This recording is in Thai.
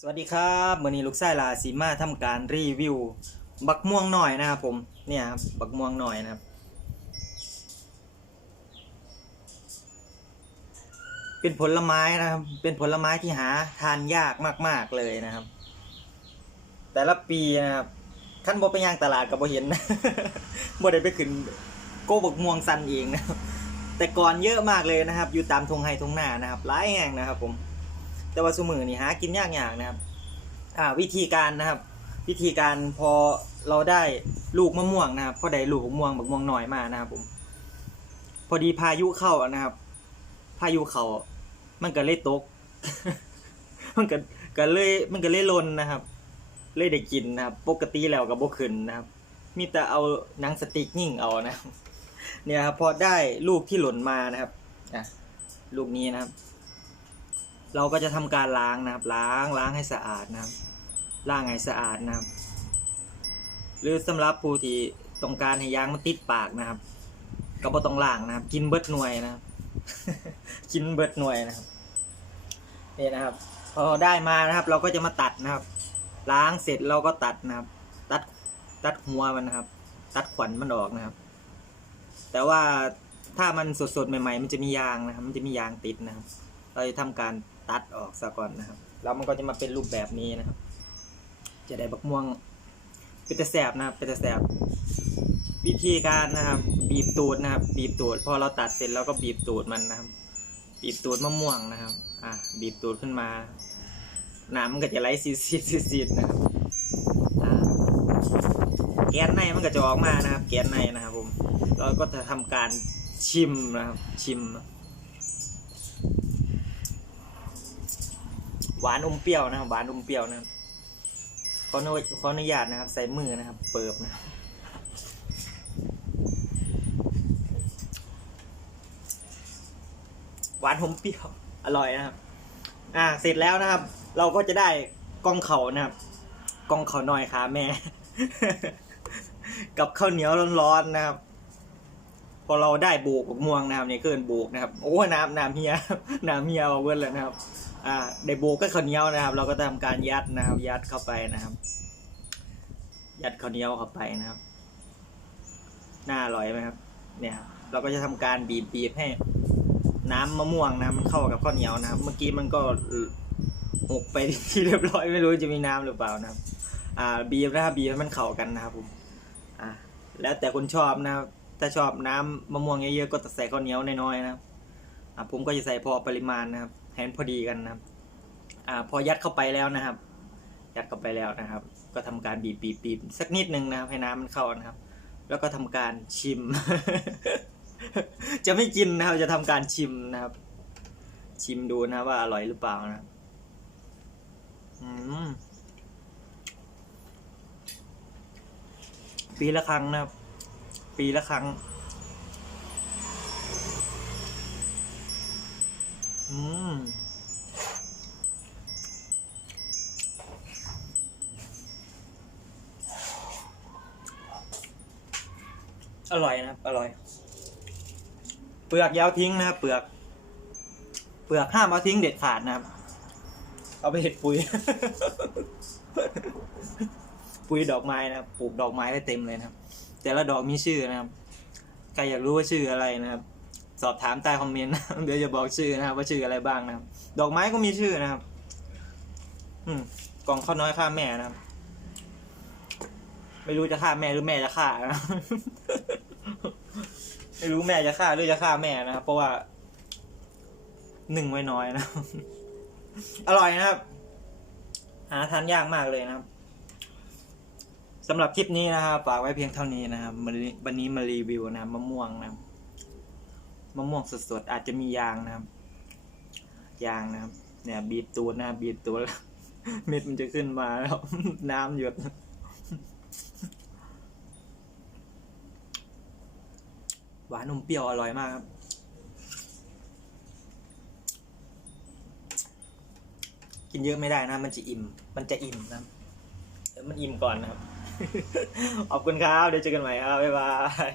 สวัสดีครับมื่อนี้ลูกไส้ลาสีมาทำการรีวิว บักม่วงหน่อยนะครับผมเนี่ยครับบักม่วงหน่อยนะครับ เป็นผลไม้นะครับ เป็นผลไม้ที่หาทานยากมาก ๆเลยนะครับ แต่ละปีนะครับขั้นบ่ไปย่างตลาดกับบ่เห็นบ่ได้ไปขึ้นโกบักม่วงซันเองนะครับแต่ก่อนเยอะมากเลยนะครับ อยู่ตามทงไฮทงหน้านะครับหลายแห่งนะครับผม แต่ว่าสมือนี่หากินยากอย่างนะครับอ่าวิธีการนะครับ วิธีการพอเราได้ลูกมะม่วงนะครับพอได้ลูกมะม่วงบักม่วงหน่อยมานะครับผมพอดีพายุเข้านะครับ พายุเขามันก็เลยตก มันก็ก็เลยมันก็เลยลนนะครับ เลยได้กินนะครับ ปกติแล้วก็บ่ขึ้นนะครับ มีแต่เอาหนังสติ๊กยิ่งเอานะเนี่ยครับพอได้ลูกที่หล่นมานะครับอะลูกนี้นะครับ เราก็จะทำการล้างนะครับ ล้างล้างให้สะอาดนะครับ ล้างให้สะอาดนะครับ หรือสำหรับผู้ที่ต้องการให้ยางมันติดปากนะครับ ก็บ่ต้องล้างนะครับ กินเบิดหน่วยนะครับ กินเบิดหน่วยนะครับนี่นะครับ พอได้มานะครับ เราก็จะมาตัดนะครับ ล้างเสร็จเราก็ตัดนะครับ ตัดตัดหัวมันนะครับ ตัดขวัญมันออกนะครับ แต่ว่าถ้ามันสดๆใหม่ ๆ มันจะมียางนะครับ มันจะมียางติดนะครับ เราจะทำการ ตัดออกซะก่อนนะครับ แล้วมันก็จะมาเป็นรูปแบบนี้นะครับ จะได้บักม่วงเป็นตะแสบนะครับเป็นตะแสบวิธีการนะครับ บีบตูดนะครับ บีบตูดพอเราตัดเสร็จเราก็บีบตูดมันนะครับ บีบตูดมะม่วงนะครับ อะบีบตูดขึ้นมาน้ำมันก็จะไหลซีดซีดซีดนะครับแกนในมันก็จะออกมานะครับ แกนในนะครับผมเราก็จะทำการชิมนะครับ ชิม หวานอมเปรี้ยวนะครับหวานอมเปรี้ยวนะครับขออนุขออนุญาตนะครับ ใส่มือนะครับ เปิบนะครับหวานอมเปรี้ยวอร่อยนะครับ อ่าเสร็จแล้วนะครับ เราก็จะได้กองเขานะครับกองเขาหน่อยขาแม่ กับข้าวเหนียวร้อนๆนะครับพอเราได้โบกกับม่วงนะครับเนี่ยเกินโบกนะครับ โอ้น้ำน้ำเฮียน้ำเฮียเอาเวิร์ดเลยนะครับ อ่าได้โบกก็ข้าวเหนียวนะครับ เราก็ทำการยัดนะครับ ยัดเข้าไปนะครับ ยัดข้าวเหนียวเข้าไปนะครับ น่าอร่อยไหมครับ เนี่ย เราก็จะทำการบีบบีบให้ น้ำมะม่วงนะมันเข้ากับข้าวเหนียวนะครับ เมื่อกี้มันก็หกไปที่เรียบร้อยไม่รู้จะมีน้ำหรือเปล่านะครับ อ่า บีบนะครับบีบให้มันเข้ากันนะครับผมอ่าแล้วแต่คนชอบนะครับ ถ้าชอบน้ำมะม่วงเยอะๆก็ใส่ข้าวเหนียวน้อยๆนะครับอ่าผมก็จะใส่พอปริมาณนะครับ ให้มันพอดีกันนะครับอ่าพอยัดเข้าไปแล้วนะครับ ยัดเข้าไปแล้วนะครับ ก็ทำการบีบบีบบีบสักนิดนึงนะครับให้น้ำมันเข้านะครับ แล้วก็ทำการชิม จะไม่กินนะครับจะทำการชิมนะครับ ชิมดูนะว่าอร่อยหรือเปล่านะอืมปีละครั้งนะครับ ปีละครั้ง อืมอร่อยนะครับ อร่อย เปลือกอยาวทิ้งนะครับเปลือก เปลือกห้ามเอาทิ้งเด็ดขาดนะครับ เอาไปเห็ดปุ๋ย ปุ๋ยดอกไม้นะครับปลูกดอกไม้ได้เต็มเลยนะครับ แต่ละดอกมีชื่อนะครับ ใครอยากรู้ว่าชื่ออะไรนะครับ สอบถามใต้คอมเมนต์นะเดี๋ยวจะบอกชื่อนะครับ ว่าชื่ออะไรบ้างนะครับ ดอกไม้ก็มีชื่อนะครับ อืมกล่องข้าวน้อยฆ่าแม่นะครับ ไม่รู้จะฆ่าแม่หรือแม่จะฆ่านะไม่รู้แม่จะฆ่าหรือจะฆ่าแม่นะครับ เพราะว่าหนึ่งไว้น้อยนะอร่อยนะครับ หาทานยากมากเลยนะครับสำหรับคลิปนี้นะครับฝากไว้เพียงเท่านี้นะครับวันนี้มารีวิวนะมะม่วงนะครับ มะม่วงสดๆ อาจจะมียางนะครับ ยางนะครับ เนี่ย บีบตัวนะครับบีบตัวแล้ว เม็ดมันจะขึ้นมาแล้ว น้ำหยดหวานนมเปรี้ยวอร่อยมากครับ กินเยอะไม่ได้นะ มันจะอิ่ม มันจะอิ่มนะเดี๋ยวมันอิ่มก่อนนะครับ ขอบคุณครับ เดี๋ยวเจอกันใหม่ครับ บ๊ายบาย